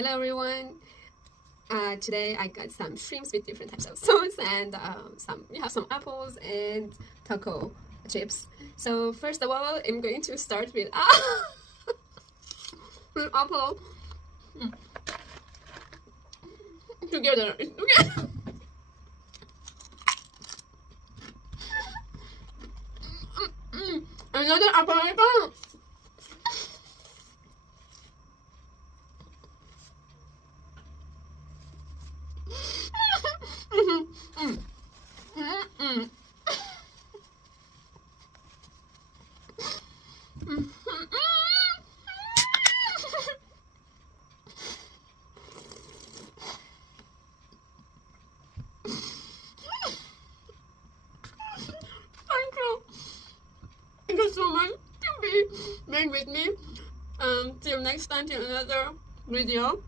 Hello everyone. Today I got some shrimps with different types of sauce and we have some apples and taco chips. So first of all, I'm going to start with with apple together. Another apple. Thank you so much to be being with me. Till next time, till another video.